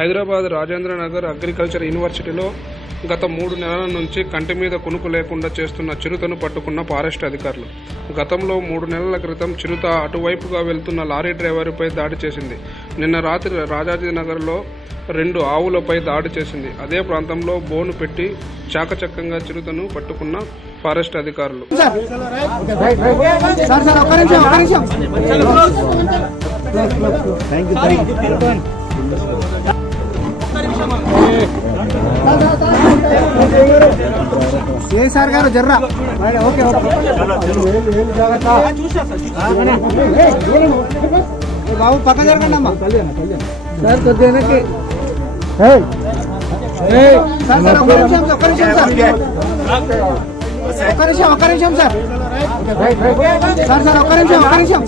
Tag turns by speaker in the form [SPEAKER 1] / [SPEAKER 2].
[SPEAKER 1] Hyderabad Rajendra Nagar agriculture యూనివర్సిటీలో గత మూడు నెలల నుంచి కంటి మీద కునుకు లేకుండా చేస్తున్న చిరుతను పట్టుకున్న ఫారెస్ట్ అధికారులు. గతంలో మూడు నెలల క్రితం చిరుత అటువైపుగా వెళ్తున్న లారీ డ్రైవర్పై దాడి చేసింది. నిన్న రాత్రి రాజాజీ నగర్లో రెండు ఆవులపై దాడి చేసింది. అదే ప్రాంతంలో బోను పెట్టి చాకచక్యంగా చిరుతను పట్టుకున్న ఫారెస్ట్ అధికారులు.
[SPEAKER 2] సార్ గారు జర్రా? Okay okay. బాబు పక్క జరగండి అమ్మా. సార్ కొద్ది వెనక్కి. సార్ సార్ ఒక్క నిమిషం ఒక్క నిమిషం సార్. ఒక్క నిమిషం ఒక్క నిమిషం సార్. సార్ సార్ ఒక్క నిమిషం ఒక్క నిమిషం.